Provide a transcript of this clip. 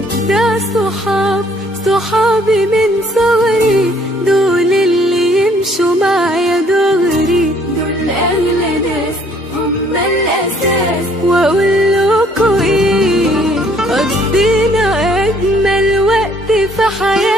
أجدع صحاب صحابي من صغري، دول اللي يمشوا معايا دغري، دول أغلى ناس هم الأساس. وأقولكوا إيه، قضينا أجمل وقت في حياتي